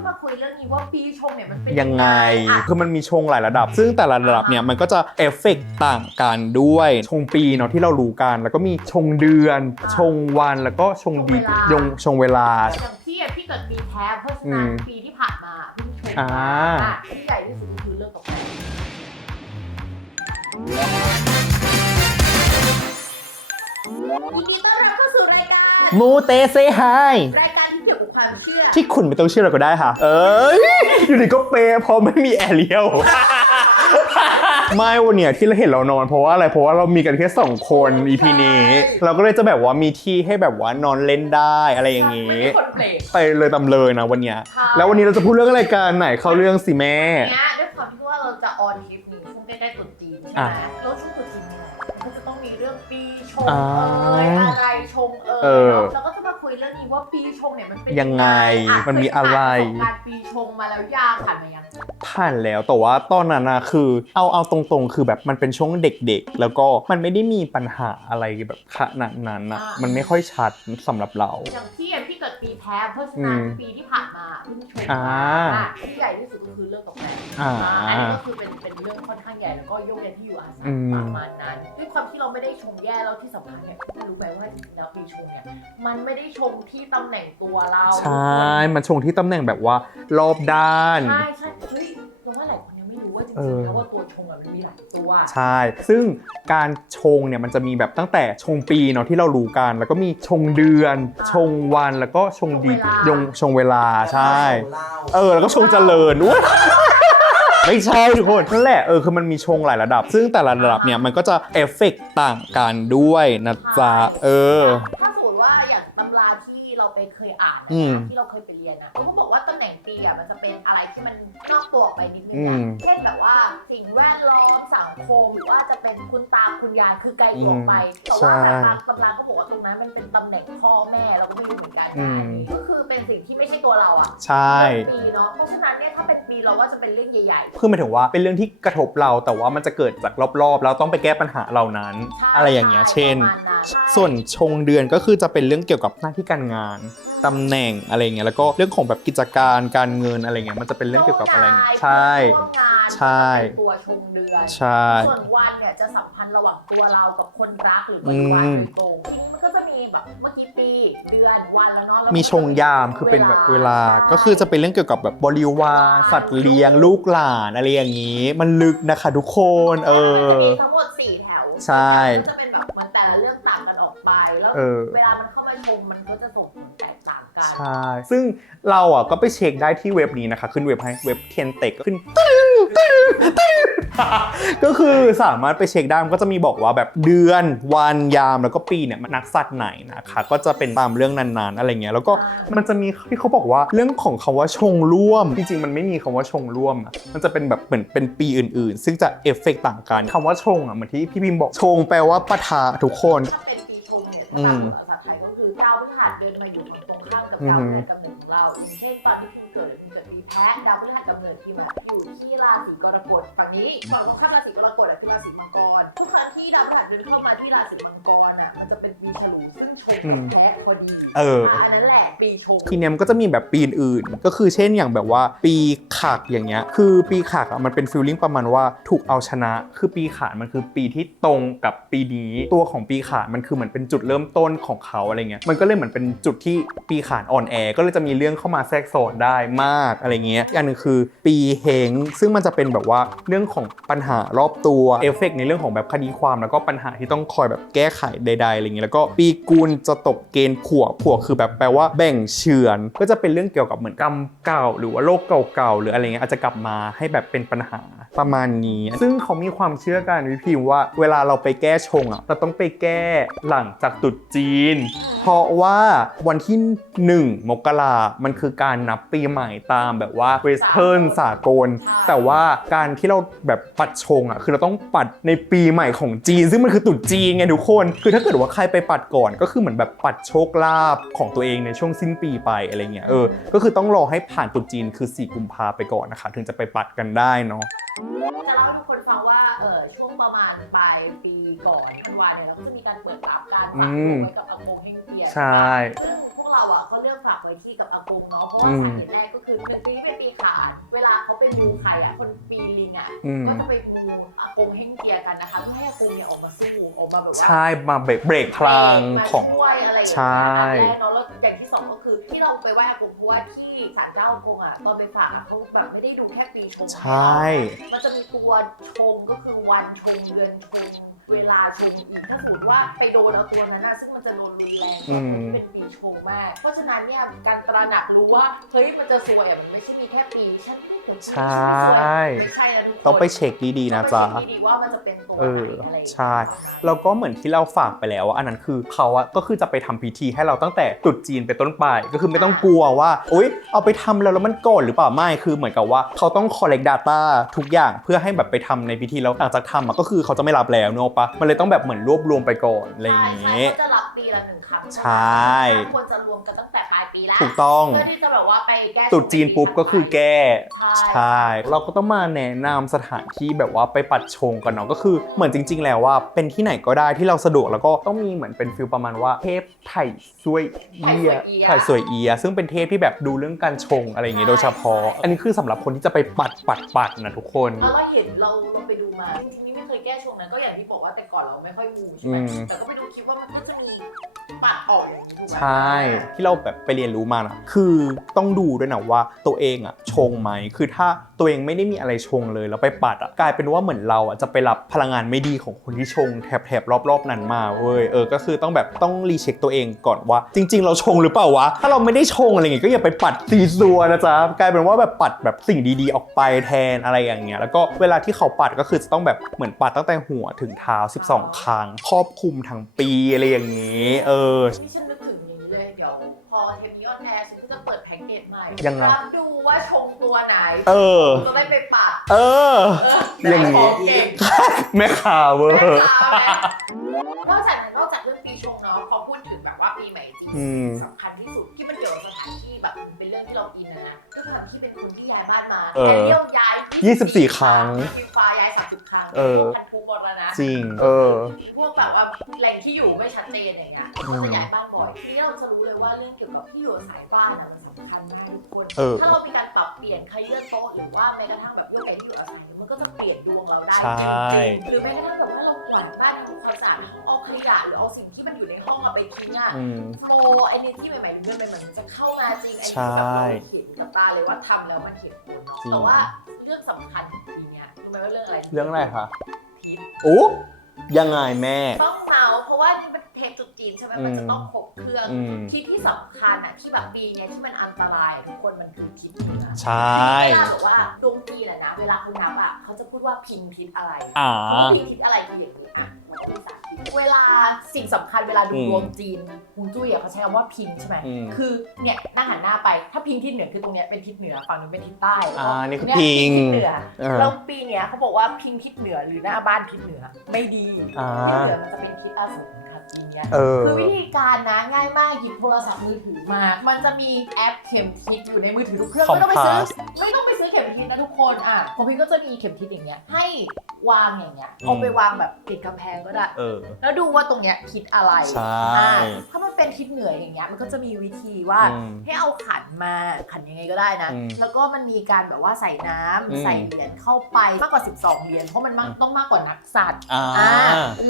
จะมาคุยเรื่องนี้ว่าปีชงเนี่ยมันเป็นยังไง อะ คือมันมีชงหลายระดับ ซึ่งแต่ละระดับเนี่ยมันก็จะเอฟเฟกต์ต่างกันด้วย ชงปีเนาะที่เรารู้กัน แล้วก็มีชงเดือน ชงวัน แล้วก็ชงดียงชงเวลา อย่างพี่อะพี่เกิดปีแพ้เพราะฉะอืนั้นมปีที่ผ่านมาเพิ่งชงอ่ามาอะที่ใหญ่ที่สุดก็คือเรื่องกับแฟนยินดีต้อนรับเข้าสู่รายการ มูเตเซไฮ รายก ความเชื่อ ที่คุณไม่ต้องเชื่อเราก็ได้ค่ะ เอ้ยอยู่ดีก็เปย์เพราะไม่มีแอเรียล ไม่วันเนี้ยที่เราเห็นเรานอนเพราะว่าอะไรเพราะว่าเรามีกันแค่สองคน EP นี้เราก็เลยจะแบบว่ามีที่ให้แบบว่านอนเล่นได้อะไรอย่างงี้ ไม่ใช่คนเพลงไปเลยตำเลยนะวันเนี้ยใช่แล้ววันนี้เราจะพูดเรื่องอะไรกันไหนเข้าเรื่องสิแม่ เนี้ยด้วยความที่ว่าเราจะออนคลิปนี้ช่วงใกล้ๆตรุษจีนใช่ไหมอะแล้วช่วงตรุษจีนเนี่ยมันก็จะต้องมีเรื่องปีชงอ่าเอ่ยอะไรชงเอ่เอยอเราก็จะมาคุย เรื่องนี้ว่าปีชงเนี่ยมันเป็นยังไงอะมันมีอะไร เคยผ่านประสบการณ์ปีชงมาแล้วยากผ่านมายังผ่านแล้วแต่ว่าตอนนั้นนะคือเอาเอาตรงๆ คือแบบมันเป็นช่วงเด็กๆ แล้วก็มันไม่ได้มีปัญหาอะไรแบบขนาดนั้นนะมันไม่ค่อยชัดสำหรับเรา อย่างพี่อะพี่เกิดปีแพ้เพราะฉะนั้นอืมปีที่ผ่านมาเพิ่งชงอ่ามาอะที่ใหญ่ที่สุดก็คือเรื่องกับแฟนอ่า อันนี้ก็คือเป็นเป็นเรื่องค่อนข้าง ใหญ่แล้วก็โยกย้ายที่อยู่อาศัยอืม ประมาณนั้น ด้วยความที่เราไม่ได้ชงแย่แล้วที่สำคัญเนี่ยไม่รู้ไหมว่าจริงๆแล้วปีชงเนี่ยมันไม่ได้ชงที่ตำแหน่งตัวเราใช่ มันชงที่ตำแหน่งแบบว่ารอบด้าน ใช่ใช่เฮ้ยเราว่าหลายคนยังไม่รู้ว่าจเอริงอๆแล้วว่าตัวชงอะมันมีหลายตัว ใช่ ซึ่งการชงเนี่ยมันจะมีแบบตั้งแต่ชงปีเนาะที่เรารู้กัน แล้วก็มีชงเดือน ชงวันแล้วก็ชงดียงชงเวลาใช่ เออ แล้วก็ชงเจริญอุ๊ย ไม่ใช่ทุกคนนั่นแหละเออคือมันมีชงหลายระดับ ซึ่งแต่ละระดับเนี่ยมันก็จะเอฟเฟกต์ต่างกันด้วยนะจ๊ะเออ ถ้าสมมติว่าอย่างตำราที่เราไปเคยอ่านนะอืมที่เราเคยไปเรียนนะเขาก็บอกว่าตำแหน่งปีอะมันจะเป็นอะไรที่มันนอกตัวออกไปนิดนึงอืนะม เช่นแบบว่าสิ่งแวดล้อมสังคมหรือว่าจะเป็นคุณตาคุณยายคือไกลตัวออกไปแต่ว่าแบบบางตำราก็บอกว่าตรงนั้นมันเป็นตำแหน่งพ่อแม่เราก็ไม่รู้เหมือนกันอืนะมก็คือเป็นสิ่งที่ไม่ใช่ตัวเราอะ ใช่เป็นปีเนาะ เพราะฉะนั้นเนี่ยถ้าเป็น ปีเราว่าจะเป็นเรื่องใหญ่ๆ คือหมายถึงว่าเป็นเรื่องที่กระทบเราแต่ว่ามันจะเกิดจากรอบๆแล้วต้องไปแก้ปัญหาเหล่านั้น ใช่อะไรอย่างเงี้ยเช่น ประมาณนั้นใช่ส่วนชงเดือนก็คือจะเป็นเรื่องเกี่ยวกับหน้าที่การงานตำแหน่งอะไรเงี้ยแล้วก็เรื่องของแบบกิจการการเงินอะไรเงี้ยมันจะเป็นเรื่องเกี่ยวกับอะไรเงี้ยใช่ ร่วมงานใช่เป็นตัวชงเดือน ใช่ ส่วนวันเนี่ยจะสัมพันธ์ระหว่างตัวเรากับคนรักหรือบริวารอืมโดยตรงทีนี้มันก็จะมีแบบเมื่อกี้ปีเดือนวันแล้วเนาะแล้วมีชงยามคือเป็นแบบเวลาก็คือจะเป็นเรื่องเกี่ยวกับแบบบริวารสัตว์เลี้ยงลูกหลานอะไรอย่างนี้ มันลึกนะคะทุกคน เออมันจะมีทั้งหมดสี่แถวใช่ก็จะเป็นแบบมันแต่ละเรื่องต่างกันออกไปแล้วเออ เวลามันเข้ามาชมมันก็จะส่งผลแตกต่างกัน ใช่ ซึ่งเราอะก็ไปเช็คได้ที่เว็บนี้นะคะ ขึ้นเว็บให้ เว็บเทียนเต็กขึ้น ก็คือสามารถไปเช็คได้มันก็จะมีบอกว่าแบบเดือน วันยามแล้วก็ปีเนี่ยมันนักสัตว์ไหนนะคะก็จะเป็นตามเรื่องนั้นๆอะไรเงี้ยแล้วก็มันจะมีที่เขาบอกว่าเรื่องของคำว่าชงร่วม จริงๆมันไม่มีคำว่าชงร่วมอะมันจะเป็นแบบเหมือนเป็นปีอื่นๆ ซึ่งจะเอฟเฟกต์ต่างกันคำว่าชงอะเหมือนที่พี่พิมพ์บอกชงแปลว่าปะทะทุกคนถ้าเป็นปีชงเนี่ยอืถ้ามตามภาษาไทยก็คือดาวพฤหัสเดินมาอยู่ฝั่งตรงข้ามกับดาวอือหือในกำเนิดของเราอย่างเช่นตอนที่คุณเกิดคุณเกิดปีแพ้ดาวพฤหัสกำเนิดที่มาอยู่ที่ ราศีกรกฎฝั่งนี้ฝั่งตรงข้ามราศีกรกฎอะคือราศีมังกรทุกครั้งที่ดาวพฤหัสเดินเข้ามาที่ราศีมังกรอะมันจะเป็นปีฉลูซึ่งชงกับแพ้พอดีเอออันนั้นแหละปีชงทีเนี้ยมันก็จะมีแบบปีอื่นๆก็คือเช่นอย่างแบบว่าปีขักอย่างเงี้ย คือปีขักอะมันเป็นฟีลลิ่งประมาณว่าถูกเอาชนะ คือปีขานมันคือปีที่ตรงกับปีนี้ตัวของปีขานมันคือเหมือนเป็นจุดเริ่มต้นของเขาอะไรเงี้ยมันก็เลยเหมือนเป็นจุดที่ปีขานอ่อนแอก็เลยจะมีเรื่องเข้ามาแทรกซ้อนได้มากอะไรเงี้ยอย่างหนึ่งคือปีเฮงซึ่งมันจะเป็นแบบว่าเรื่องของปัญหารอบตัวเอฟเฟกต์ในเรื่องของแบบคดีความแล้วก็ปัญหาที่ต้องคอยแบบแก้ไขใดๆอะไรเงี้ยแล้วก็ปีกุลจะตกเกณฑ์ผัวผัวคือแบบแปลว่าแบ่งเฉือนก็จะเป็นเรื่องเกี่ยวกับเหมือนกรรมเก่า หรือว่าโรคเก่าๆหรืออะไรเงี้ยอาจจะกลับมาให้แบบเป็นปัญหาประมาณนี้ ซึ่งเขามีความเชื่อกันวิพิมว่า เวลาเราไปแก้ชงอะเราต้องไปแก้หลังจากตรุษจีน เพราะว่าวันที่ 1 มกรามันคือการนับปีใหม่ตามแบบว่าเวสเทิร์นสากลแต่ว่าการที่เราแบบปัดชงอะคือเราต้องปัดในปีใหม่ของจีน ซึ่งมันคือตรุษจีนไงทุกคน คือถ้าเกิดว่าใครไปปัดก่อน ก็คือเหมือนแบบปัดโชคลาภของตัวเองในช่วงสิ้นปีไปอะไรเงี้ยเออก็คือต้องรอให้ผ่านตรุษจีนคือ 4 กุมภาไปก่อนนะคะ ถึงจะไปปัดกันได้เนาะจะเล่าให้ทุกคนฟังว่าเออช่วงประมาณปลายปีก่อนธันวาเนี่ยเราก็จะมีการเปิดรับการฝากอืมไว้กับอากงเฮงเตียใช่ซึ่งพวกเราอะก็เลือก ฝากไว้ที่กับอากงเนาะเพราะว่าอืมสาเหตุแรกก็คือคือเป็นปีที่เป็นปีขานเวลาเขาเป็นมูใครอะคนปีลิงอะอืม ก็จะไปมูอากงเฮงเจียกันนะคะเพื่อให้อากงเนี่ยออกมาสู้ออกมาแบบว่า ใช่มาเบรกเบรกพลังมาของช่วยอะไรอย่างใช่เงี้ยอันแรกเนาะแล้วอย่างที่สองก็คือที่เราไปไหว้อากงเพราะว่าที่ศาลเจ้าอากงอะตอนไปฝากอะเขาแบบไม่ได้ดูแค่ปีชงใช่ มันจะมีตัวชงก็คือวันชงเดือนชง เวลาชงอีกถ้าสมมติว่าไปโดนเอาตัวนั้นนะซึ่งมันจะโดนรุนแรงกว่าคนที่เป็นปีชงมาก เพราะฉะนั้นเนี่ยการตระหนักรู้ว่าเฮ้ยมันจะสวยอะมันไม่ใช่มีแค่ปีฉันไม่เกิดปีใช่ไม่ใช่นะทุกคน ต้องไปเช็คดีๆนะจ๊ะ ต้องไปเช็คดีๆว่ามันจะเป็นตัวเอไหนออะไรอย่างเงี้ยใช่ แล้วก็เหมือนที่เราฝากไปแล้วอะอันนั้นคือเขาอะก็คือจะไปทำพิธีให้เราตั้งแต่ตรุษจีนไปนต้นไป ก็คือไม่ต้องกลัวว่าอุ๊ยเอาไปทำแล้วแล้วมันโกรธหรือเปล่าไม่คือเหมือนกับว่าเขาต้อง collect data ทุกอย่างเพื่อให้แบบไปทำในพิธีแล้วหลังจากทำอะก็คือเขาจะไม่รับแล้วเนกอะปะมันเลยต้องแบบเหมือนรวบรวมไปก่อนอะไรอย่างใช่เงี้ยใช่เขาจะรับปีละหนึ่งครั้งใช่ ควรจะรวมกันตั้งแต่ปลายปีแล้วถูกต้อง เพื่อที่จะแบบว่าไปแก้ตรุษจีนปุ๊บก็คือแก้ ใช่ ใช่ เราก็ต้องมาแนะนำสถานที่แบบว่าไปปัดชงกันเนาะก็คือเหมือนจริง ๆ แล้วว่าเป็นที่ไหนก็ได้ที่เราสะดวกแล้วก็ต้องมีเหมือนเป็นฟิลประมาณว่าเทพไถ่ซวยเอียไถ่สวยเอีย ซึ่งเป็นเทพที่แบบดูเรื่องการชงอะไรอย่างเงี้ยโดยเฉพาะ อันนี้คือสำหรับคนที่จะไปปัดปัดปัดนะทุกคนแล้วเราเห็นเราเราไปดูมาจริงๆนี่ไม่เคยแก้ชงนะก็อย่างที่บอกว่าแต่ก่อนเราไม่ค่อยมูใช่ไหมอืมแต่ก็ไปดูคลิปว่ามันก็จะมีปัดออกอย่างนี้ถูกไหมใช่ที่เราแบบไปเรียนรู้มานะคือต้องดูด้วยนะว่าตัวเองอะชงไหมคือถ้า ตัวเองไม่ได้มีอะไรชงเลยแล้วไปปัดอะกลายเป็นว่าเหมือนเราอะจะไปรับพลังงานไม่ดีของคนที่ชงแถบๆรอบๆนั้นมาเว้ยเออก็คือต้องแบบต้องรีเช็คตัวเองก่อนว่า จริง ๆ เราชงหรือเปล่าวะถ้าเราไม่ได้ชงอะไรเงี้ยก็อย่าไปปัดซีซัวนะจ๊ะกลายเป็นว่าแบบปัดแบบสิ่งดีๆ ออกไปแทนอะไรอย่างเงี้ยแล้วก็เวลาที่เขาปัดก็คือจะต้องแบบเหมือนปัดตั้งแต่หัวถึงเท้า 12 ครั้งครอบคลุมทั้งปีอะไรอย่างงี้เออที่ฉันนึกถึงอย่างนี้เลย เดี๋ยวพอเทปนี้อ ยังไง รับดูว่าชงตัวไหนเออ จะได้ไปปัดเออเออ อย่างนี้ นี้เก่งแม่ข่าวเวอแม่ร์ค้าไหมนอกจากนั้นนอกจากเรื่องปีชงเนาะพอพูดถึงแบบว่าปีใหม่จริงอืม สำคัญที่สุดที่มันเกี่ยวกับสถานที่แบบมันเป็นเรื่องที่เราอินนะนะก็คือแบบที่เป็นคนที่ย้ายบ้านมาเออแอนเดียวย้าย24ครั้งทีฟ้าย้าย30ครั้งเออ พันภูหมดแล้วนะจริง เออ พวกแบบว่าแหล่งที่อยู่ไม่ชัดเจนอย่างเงี้ยก็จะย้ายบ้านบ่อยทีนี้เราจะ เออ ถ้าเรามีการปรับเปลี่ยนใครเลื่อนโต๊ะหรือว่าแม้กระทั่งแบบยกไอ้ที่อยู่อาศัยมันก็จะเปลี่ยนดวงเราได้ใช่ จริงๆหรือแม้กระทั่งแบบว่าเรากวาดบ้านทำความสะอาดห้องเอาขยะหรือเอาสิ่งที่มันอยู่ในห้องอะไปทิ้งอะ อืม โฟไอ้นี่ที่ใหม่ๆหรือเงินใหม่ๆมันจะเข้ามาจริงไอ้ใช่ที่แบบเราเห็นกับตาเลยว่าทำแล้วมันเห็นผลเนาะจริง แต่ว่าเรื่องสำคัญของปีเนี้ยรู้ไหมว่าเรื่องอะไรเรื่องอะไรคะทิศโอ้ยังไงแม่ ต้องเมาเพราะว่านี่มันเทปจุดจีนใช่ไหมมันจะอืมต้องครบเครื่องอืมทิศที่สำคัญอะที่แบบปีเนี้ยที่มันอันตรายทุกคนมันคือทิศเหนือใช่ เวลาบอกว่าดวงปีแหละนะ เวลาเขานับอะเขาจะพูดว่าพิงทิศอะไรอ่า เขาพิงทิศอะไรคืออย่างนี้อะเราก็ไม่สาธิตเวลาสิ่งสำคัญเวลาดูอืมดวงจีนฮวงจุ้ยอะเขาใช้คำว่าพิงใช่ไหมอืม คือเนี่ยนั่งหันหน้าไปถ้าพิงทิศเหนือคือตรงเนี้ยเป็นทิศเหนือฝั่งนู้นเป็นทิศใต้อ่านี่คือเยพิง ทิศเหนือเออแล้วปีเนี้ยเขาบอกว่าพิงทิศเหนือหรือหน้าบ้านทิศเหนือไม่ดีอ่า ทิศเหนือมันจะเป็นทิศอสู รค่ะปีเนี้ย เออ คือวิธีการนะง่ายมากหยิบโทรศัพท์มือถือมา มันจะมีแอปเข็มทิศอยู่ในมือถือทุกเครื่อง ไม่ต้องไปซื้อ Compass ไม่ต้องไปซื้อเข็มทิศนะทุกคนอะของพี่ก็จะมีเข็มทิศอย่างเงี้ย ให้วางอย่างเงี้ยอืมเอาไปวางแบบติดกำแพงก็ได้ เออ แล้วดูว่าตรงเนี้ยทิศอะไรใช่อะถ้ามันเป็นทิศเหนืออย่างเงี้ย มันก็จะมีวิธีว่าอืมให้เอาขันมาขันยังไงก็ได้นะ อืมแล้วก็มันมีการแบบว่าใส่น้ำอืม ใส่เหรียญเข้าไปมากกว่า 12 เหรียญ เพราะมันมากต้องมากกว่านักสัตว์ อ่า อ่า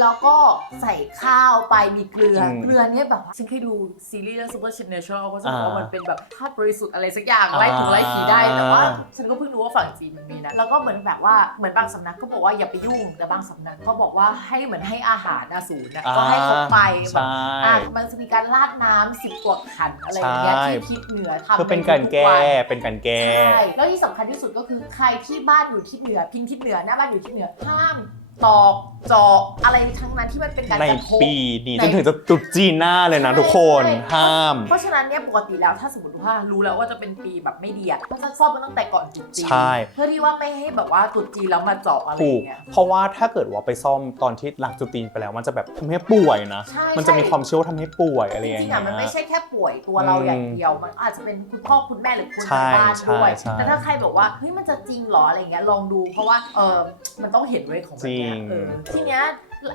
แล้วก็ใส่ข้าวไปมีเกลืออืมเกลือเนี่ยแบบว่าฉันเคยดูซีรีส์เรื่อง Super Natural เขาจะบอกว่าอ่ามัมันเป็นแบบธาตุบริสุทธิ์อะไรสักอย่างอ่าไล่ถึงไล่ผีได้แต่ว่า ฉันก็เพิ่งรู้ว่าฝั่งจีนมันมีนะแล้วก็เหมือนแบบว่าเหมือนบางสำนักก็บอกว่าอย่าไปยุ่งแต่บางสำนักก็บอกว่าให้เหมือนให้อาหารอสูรนะก็ให้เขาไปแบใช่บอะมันจะมีการราดน้ำสิบกว่าขันอะไรอย่างเงี้ยใช่ ที่ทิศเหนือทำเพื่อเป็นการทุๆแก้วันเป็นการแก้ ใช่แล้วที่สำคัญที่สุดก็คือใครที่บ้านอยู่ทิศเหนือพิงทิศเหนือหน้าบ้านอยู่ทิศเหนือห้าม ตอกเจาะอะไรทั้งนั้นที่มันเป็นการในกระทบ ปีนี้ในจนถึงจะตรุษจีนหน้าเลยนะทุกคนใช่ห้าม เพราะฉะนั้นเนี่ยปกติแล้วถ้าสมมติว่ารู้แล้วว่าจะเป็นปีแบบไม่ดีอะก็จะซ่อมมันตั้งแต่ก่อนตรุษจีนใช่ เพื่อที่ว่าไม่ให้แบบว่าตรุษจีนแล้วมาเจาะอะไรอถูก ย่างเงี้ย เพราะว่าถ้าเกิดว่าไปซ่อมตอนที่หลังจุดจีนไปแล้ว มันจะแบบทำให้ป่วยนะ ใช่มันจะมีใช่ ความเชื่อว่าทำให้ป่วยอะไรจอย่างริงๆเงี้อะยมันไม่ใช่แค่ป่วยตัวเราอืมอย่างเดียว มันอาจจะเป็นคุณพ่อคุณแม่หรือคนใช่ในบ้านด้วย ใช่ใช่แต่ถ้าใครบอกว่าเฮ้ยมันจะจริงเหรออะไรเงี้ยลองดูเพราะว่าเออมันต้องเห็นด้วยของแบบเนี้ยจริงเออทีเนี้ย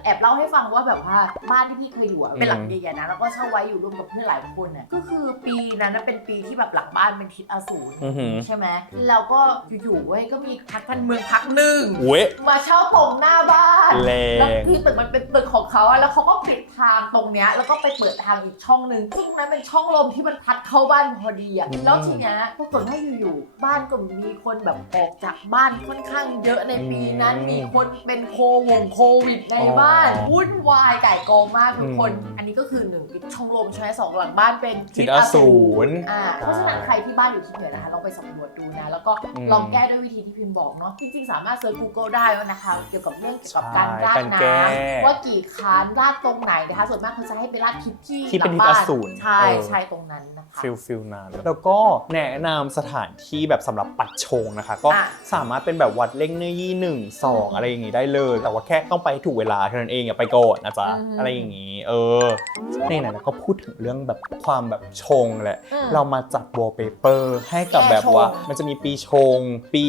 แอบเล่าให้ฟังว่าแบบว่าบ้านที่พี่เคยอยู่อะเป็นหลังอืมใหญ่ๆนะแล้วก็เช่าไว้อยู่ร่วมกับเพื่อนหลายคนน่ะก็คือปีนั้นนะเป็นปีที่แบบหลังบ้านเป็นทิศอสูรอือหือ ใช่ไหมแล้วก็อยู่ๆเว้ยก็มีพักการเมืองพักหนึ่งเว้ยมาเช่าตรงหน้าบ้านแรแล้วง คือตึกมันเป็นตึกของเขาอะแล้วเขาก็ปิดทางตรงเนี้ยแล้วก็ไปเปิดทางอีกช่องหนึ่งซึ่งนั้นเป็นช่องลมที่มันพัดเข้าบ้านพอดีอะอืม แล้วทีเนี้ยปรากฏว่าอยู่ๆบ้านก็มีคนแบบออกจากบ้านค่อนข้างเยอะในปีนั้นอืมมีคนเป็นโควงโควิดในบ้านอ๋อวุ่นวายไก่กองมากทุกคนอืมอันนี้ก็คือหนึ่งช่องลมใช่ไหมสองหลังบ้านเป็นทิศอสูรอ่าเพราะฉะนั้นใครที่บ้านอยู่ที่เหนือนะคะลองไปสำรวจดูนะ แล้วก็อืมลองแก้ด้วยวิธีที่พิมพ์บอกเนาะจริงๆ สามารถเซิร์ช Google ได้ว่านะคะ เกี่ยวกับเรื่องเกี่ยวกับการใช่ราดการแก้น้ำว่ากี่ครั้งราดตรงไหนนะคะส่วนมากเขาจะให้ไปราดทิศที่ที่เป็นหลังบ้าทิศอสูรใช่เออใช่ตรงนั้นนะคะฟิลฟิลนั้นแล้วก็แนะนำสถานที่แบบสำหรับปัดชงนะคะ ก็อะสามารถเป็นแบบวัดเล่งเนื้อยี่หนึ่งสองอะไรอย่างงี้ได้เลย แต่ว่าแค่ต้องไปถูกเวลาเท่านั้นเองอย่าไปโกรธนะจ๊ะอืมอะไรอย่างงี้ เออในนั้นเราก็พูดถึงเรื่องแบบความแบบชงแหละ อืมเรามาจัดวอลเปเปอร์ให้กับแบบว่าแก้ชงมันจะมีปีชง ปี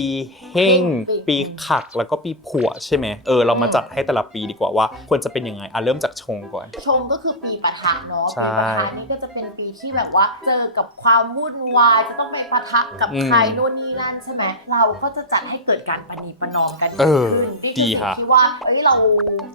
เฮงปี ปีขักแล้วก็ปีผัวใช่ไหมเออเรามาจัดให้แต่ละปีดีกว่าว่าควรจะเป็นยังไงอะเริ่มจากชงก่อน ชงก็คือปีปะทะเนาะใช่ปีปะทะนี่ก็จะเป็นปีที่แบบว่าเจอกับความวุ่นวายจะต้องไปปะทะกับอืมใครโน่นนี่นั่นใช่ไหมเราก็จะจัดให้เกิดการปณีประนอมกันเออขึ้นนี่ดีคือสิ่ค่ะงที่ว่าเอ้ยเรา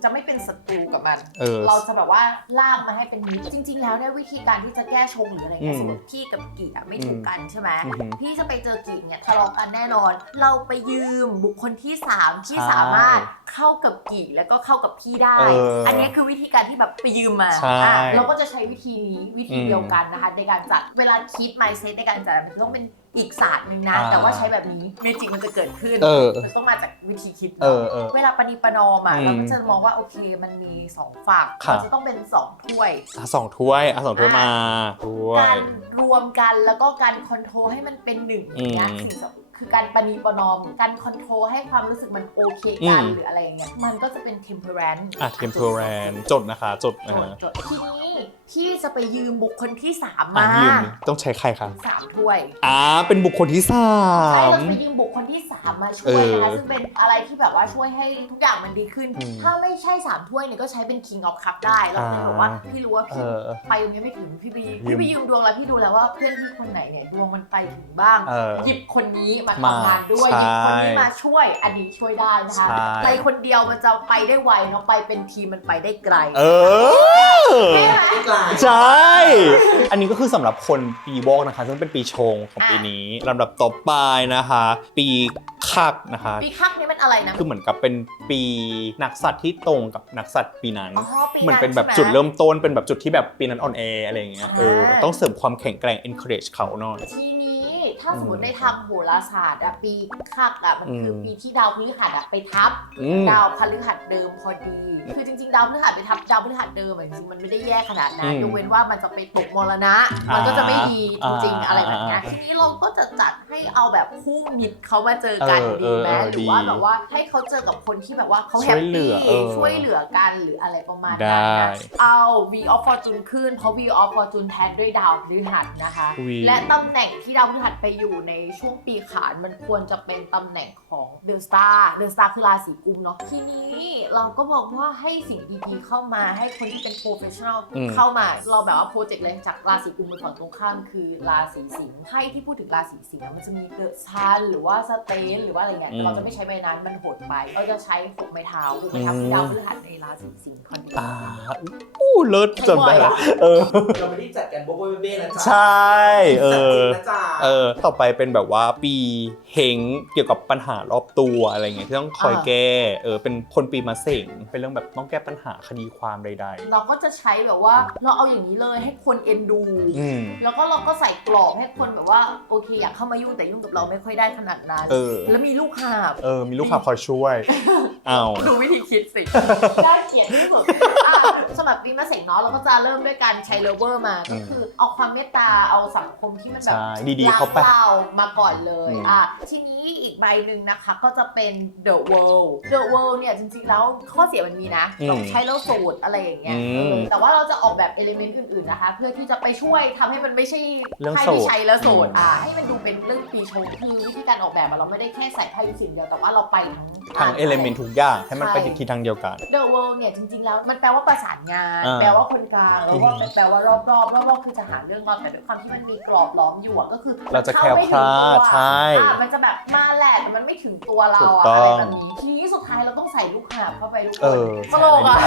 จะไม่เป็นศัตรูกับมัน เออ เราจะแบบว่าลากมาให้เป็นมิตรจริง ๆ แล้วเนี่ยวิธีการที่จะแก้ชงหรืออะไรเงี้ยอืมสมมติพี่กับกีอะไม่ถูกกันใช่ไหมอือหือพี่จะไปเจอกีเนี่ยทะเลาะกันแน่นอน เราไปยืมบุคคลที่สามที่ใช่สามารถเข้ากับกีแล้วก็เข้ากับพี่ได้ เอออัอันนี้คือวิธีการที่แบบไปยืมมาใช่อะเราก็จะใช้วิธีนี้วิธีอืม เดียวกันนะคะในการจัดเวลาคิด mindset ในการจัดมันจะต้องเป็น อีกศาสตร์หนึ่งนะ อ่าแต่ว่าใช้แบบนี้เมจิกมันจะเกิดขึ้นเออมันต้องมาจากวิธีคิดเอเนาะอเออเวลาปณีประนอมอะอืมเราก็จะมองว่าโอเคมันมีสองฝั่งครับมันจะต้องเป็นสองถ้วย อะสองถ้วยอะสองถ้วยมาถ้วยการรวมกันแล้วก็การคอนโทรลให้มันเป็นหนึ่งอย่างเงี้ยอืม สิ่งสำ คือการปณีประนอม การคอนโทรลให้ความรู้สึกมันโอเคกันอืม หรืออะไรอย่างเงี้ย มันก็จะเป็น temperance อะ temperance จดนะคะ จดนะจดฮะจดทีนี้พี่จะไปยืมบุคคลที่สามอะมายืมต้องใช้ใครคะสามถ้วย อ่าเป็นบุคคลที่สาใช่ม เราจะไปยืมบุคคลที่สามมาช่วยนะคะเออซึ่งเป็นอะไรที่แบบว่าช่วยให้ทุกอย่างมันดีขึ้น อืมถ้าไม่ใช่สามถ้วยเนี่ยก็ใช้เป็น king of cup ได้ เราเลยบอกว่าพี่รู้ว่าเอพี่อ ไปตรงนี้ไม่ถึงพี่ไปยืพี่มไปยืมดวงแล้วพี่ดูแล้วว่าเพื่อนพี่คนไหนเนี่ยดวงมันไปถึงบ้าง เออ หยิบคนนี้มามาทำงานด้วยใช่หยิบคนนี้มาช่วยอันนี้ช่วยได้นะคะใช่ไปคนเดียวมันจะไปได้ไวเนาะไปเป็นทีมมันไปได้ไกล เออใช่ไหมไม่กลายใช่ อันนี้ก็คือสำหรับคนปีวอกนะคะ ซึ่งเป็นปีชงของปีนี้ลำดับต่อไปนะคะ ปีคักนะคะปีคักนี่มันอะไรนะคือเหมือนกับเป็นปีนักสัตว์ที่ตรงกับนักสัตว์ปีนั้นอ๋อปีมันเป็นแบบใช่ไหจุดเริ่มต้นเป็นแบบจุดที่แบบปีนั้นอ่อนแออะไรอย่างเงี้ยอ่าเออต้องเสริมความแข็งแกร่ง encourage เขาหน่อยทีนี้ ถ้าสมมอืติมในทางโหราศาสตร์อะปีคักอะมันคืออมปีที่ดาวพฤหัสอะไปทับอืมดาวพฤหัสเดิมพอดี คือจริงๆ ดาวพฤหัสไปทับดาวพฤหัสเดิมอะจริงๆมันไม่ได้แย่ขนาดนั้นอืมยกเว้นว่ามันจะไปตกมรณะอ่ามัมันก็จะไม่ดีจริงๆอ่าอะไรแบบเนี้ยอ่าทีนี้เราก็จะจัดให้เอาแบบคู่มิตรเขามาเจอกันเออดีไหมเออเออหรือว่าดีแบบว่าให้เขาเจอกับคนที่แบบว่าเขาช่แฮวยปเหลืปี้อเออช่วยเหลือกันหรืออะไรประมาณได้นั้นนะเอา V of Fortune ขึ้นเพราะ V of Fortune แทนด้วยดาวพฤหัสนะคะวีและตำแหน่งที่ดาวพฤหัสไปอยู่ในช่วงปีขานมันควรจะเป็นตำแหน่งของเดอะสตาร์เดอะสตาร์คือราศีกุมเนาะทีนี้เราก็บอกว่าให้สิ่งดีๆเข้ามาให้คนที่เป็นโปรเฟชชั่นอลอืม เข้ามา เราแบบว่าโปรเจกต์เลยจากราศีกุมไปฝั่งตรงข้ามคือราศีสิงห์ให้ที่พูดถึงราศีสิงห์อะมันจะมีเดอะซันหรือว่าสเตนหรือว่าอะไรเงี้ยแต่เราจะไม่ใช้ใบนั้นมันโหดไปเราจะใช้หกไม้เท้าหกไม้เท้าคือดาวพฤหัสในราศีสิงห์คอนเดีอ่าอู้เลิศจำได้ละเออ เราไม่ได้จัดกันโบ๊ะโบ๊ะเบ้ๆนะจ๊ะใช่เอจัดจริองนะจ๊ะ เออต่อไปเป็นแบบว่าปีเฮงเกี่ยวกับปัญหารอบตัวอะไรเงี้ยที่ต้องคอยอ่าแก้เออเป็นคนปีมะเสงเป็นเรื่องแบบต้องแก้ปัญหาคดีความใด เราก็จะใช้แบบว่าเราเอาอย่างนี้เลยให้คนเอ็นดู ๆ อืม แล้วก็เราก็ใส่กรอบให้คนแบบว่าโอเคอยากเข้ามายุ่งแต่ยุ่งกับเราไม่ค่อยได้ขนาดนั้น เออ แล้วมีลูกหาบเออ มีลูกค้าคอยช่วย เอาดูวิธีคิดสิน่าเกลียดที่สุดอะสำหรับปีมะเสงเนาะเราก็จะเริ่มด้วยการใช้เลเวอร์มาอืก็มคือเอาความเมตตาเอาสังคมที่มันแบบใช่ดีๆรัเข้าไปเรามาก่อนเลยอืม อะทีนี้อีกใบหนึ่งนะคะก็จะเป็น The World The World เนี่ยจริงๆแล้วข้อเสียมันมีนะต้องใช้แล้วสูตรอะไรอย่างเงี้ยอืมเออแต่ว่าเราจะออกแบบเอลิเมนต์อื่นๆนะคะ เพื่อที่จะไปช่วยทำให้มันไม่ใช่เรื่องไพ่โสดที่ใช้แล้วโสดอืมอะให้มันดูเป็นเรื่องปีชงคือวิธีการออกแบบอะเราไม่ได้แค่ใส่ไพ่สิ่งเดียวแต่ว่าเราไปทั้ง ทั้งเอลเมนต์ทุกอย่างให้มันไปใช่ ทิศทางเดียวกัน The World เนี่ยจริงๆแล้วมันแปลว่าประสานงาน อ่าแปลว่าคนกลางแล้วก็อืมแปลว่ารอบๆรอบๆคือจะหาเรื่องราวแต่ด้วยความที่มันมีกรอบล้อมอยู่อะก็คือเราจะข้ไม่ถึงแคล้วคลาดตัวใช่ อะมันจะแบบมาแหละแต่มันไม่ถึงตัวเราถูกอะต้องอะไรแบบนี้ทีนี้สุดท้ายเราต้องใส่ลูกหาบเข้าไปทุกคเอนอตลกอะ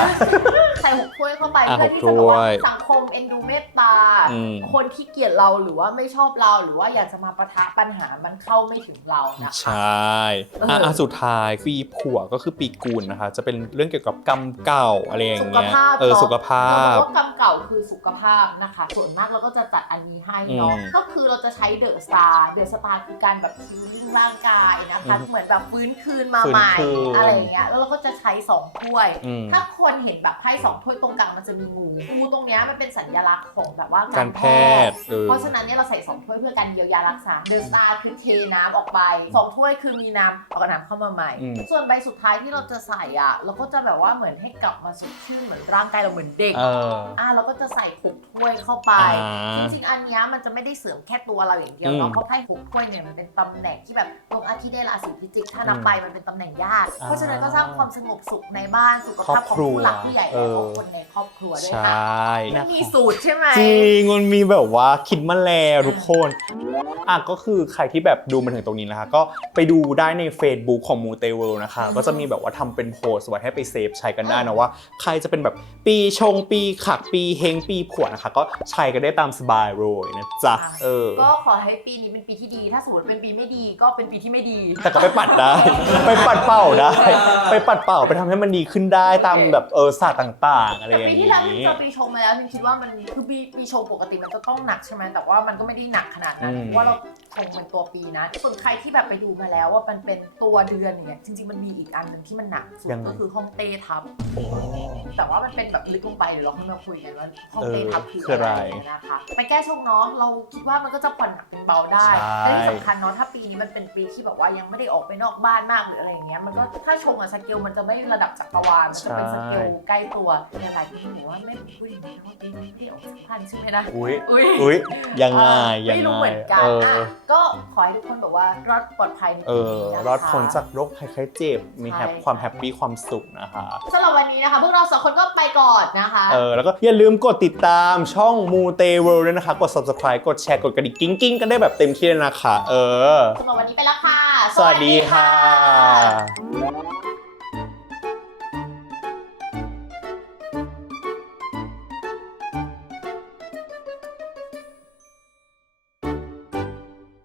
ใส่หกถ้วยเข้าไปอะเพื่อที่จะแบบว่าหกถ้วย สังคมเอ็นดูเมตตา อืมคนที่เกลียดเราหรือว่าไม่ชอบเราหรือว่าอยากจะมาปะทะปัญหามันเข้าไม่ถึงเรานะคะใช่อะเอออ่อะสุดท้ายปีผัวก็คือปีกูลนะคะ จะเป็นเรื่องเกี่ยวกับกรรมเก่าอะไรอย่างสุขเงี้ยภาพเออนะสุขภาเราบพอกว่ากรรมเก่าคือสุขภาพนะคะ ส่วนมากเราก็จะจัดอันนี้ให้เนาะอืมก็คือเราจะใช้เดอะสตาร์เดอะสตาร์คือการแบบคิวลิ่งร่างกายนะคะอืมเหมือนแบบฟื้นคืนมาฟื้นใหม่คืนอะไรอย่างเงี้ยแล้วเราก็จะใช้สองถ้วย อืมถ้าคนเห็นแบบไพ่สองถ้วยตรงกลางมันจะมีงูงูตรงเนี้ยมันเป็นสัญลักษณ์ของแบบว่าากการรแพแพททย์ย์ เออ เพราะฉะนั้นเนี่ยเราใส่สองถ้วยเพื่อการเยียวยารักษาเดอะสตาร์คือเทน้ำออกไปสองถ้วยคือมีน้ำเอาน้ำเข้ามาใหม่ อืม ส่วนใบสุดท้ายที่เราจะใส่อะเราก็จะแบบว่าเหมือนให้กลับมาสดชื่นเหมือนร่างกายเราเหมือนเด็ก เออ อะเราก็จะใส่หกถ้วยเข้าไป อ่าจริงๆ อันเนี้ยมันจะไม่ได้เสริมแค่ตัวเราอย่างเดียวเนาะอืมเพราะไพ่หกถ้วยเนี่ยมันเป็นตำแหน่งที่แบบดวงอาทิตย์ได้ราศีพิจิก ถ้านับอืมไปมันเป็นตำแหน่งญาติอ่าเพราะฉะนั้นก็สร้างความสงบสุขในบ้านสุขภาพของผู้หลักผู้ใหญ่เอและอของคนในครอบครัวด้วยใชค่ะ่ไม่นะมีคะสูตรใช่ไหม จริงมันมีแบบว่าคิดมาแล้วทุกคนอะก็คือใครที่แบบดูมาถึงตรงนี้นะคะ ก็ไปดูได้ใน Facebook ของ m o t e w o r l d นะคะ ก็จะมีแบบว่าทำเป็นโพสต์ไว้ให้ไปเซฟใช้กันได้นะว่า ใครจะเป็นแบบปีชงปีขักปีเฮงปีผวดนะคะ ก็ใช้กันได้ตามสบายเลยนะจ๊ะ เออ ก็ขอให้ปีนี้เป็นปีที่ดี ถ้าสมมติเป็นปีไม่ดีก็เป็นปีที่ไม่ดี แต่ก็ไปปัดได้ ไปปัดเป่าได้ ไปปัดเป่าไปทำให้มันดีขึ้นได้ตามแบบเออศาสตร์ต่างๆ อะไรแต่อย่าปีงที่นี้แล้วที่เจอปีชงมาแล้วฉันคิดว่ามันคือปีปีชงปกติมันจะต้องหนักใช่ไหมแต่ว่ามันก็ไม่ได้หนักขนาดนั้นอืม เพราะว่าเราชงเป็นตัวปีนะส่วนใครที่แบบไปดูมาแล้วว่ามันเป็นตัวเดือนอย่างเงี้ยจริงๆมันมีอีกอันหนึ่งที่มันหนักสุดยังไงก็คือห้องเต้ทับ แต่ว่ามันเป็นแบบลึกลงไปเดี๋ยวเราค่อยมาคุยกันว่าห้องเต้ทับคือคืออะอะไรไรนะคะไปแก้ชงเนาะเราคิดว่ามันก็จะผ่อนหนักเป็นเบาได้ใช่ และที่สำคัญเนาะถ้าปีนี้มันเป็นปีที่แบบว่ายังไม่ได้ออกไปนอกบ้านมากหรืออะไรอย่างเงี้ยมันก็ถ้าชงอะสเกลมันจะไม่ระดับจักรวาลมันจะเป็นสเกลใกล้ตัวเนี่ยหลายคนบอกว่าไม่พูดอย่างนี้นะว่าปีนี้ไม่ได้ออกจากบ้านใช่ไหมนะอุ้ยอุ้ย อุ้ยยังไงอ่ายังไม่ไงรู้เหมือนกันเออ อะก็ขอให้ทุกคนแบบว่ารอดปลอดภัยในเอปีอ นี้นะคะ รอดพ้นจากโรคภัยไข้เจ็บ มีแฮปใช่ ความแฮปปี้ความสุขนะคะ สำหรับวันนี้นะคะ พวกเราสองคนก็ไปก่อนนะคะ เออ แล้วก็อย่าลืมกดติดตามช่องมูเตเวิลด์ด้วยนะคะ กด subscribe กดแชร์ กดกระดิ่งกิ้งกิ้งกันได้แบบเต็มที่เลยนะคะ เออ สำหรับวันนี้ไปแล้วค่ะ สวัสดีค่ะ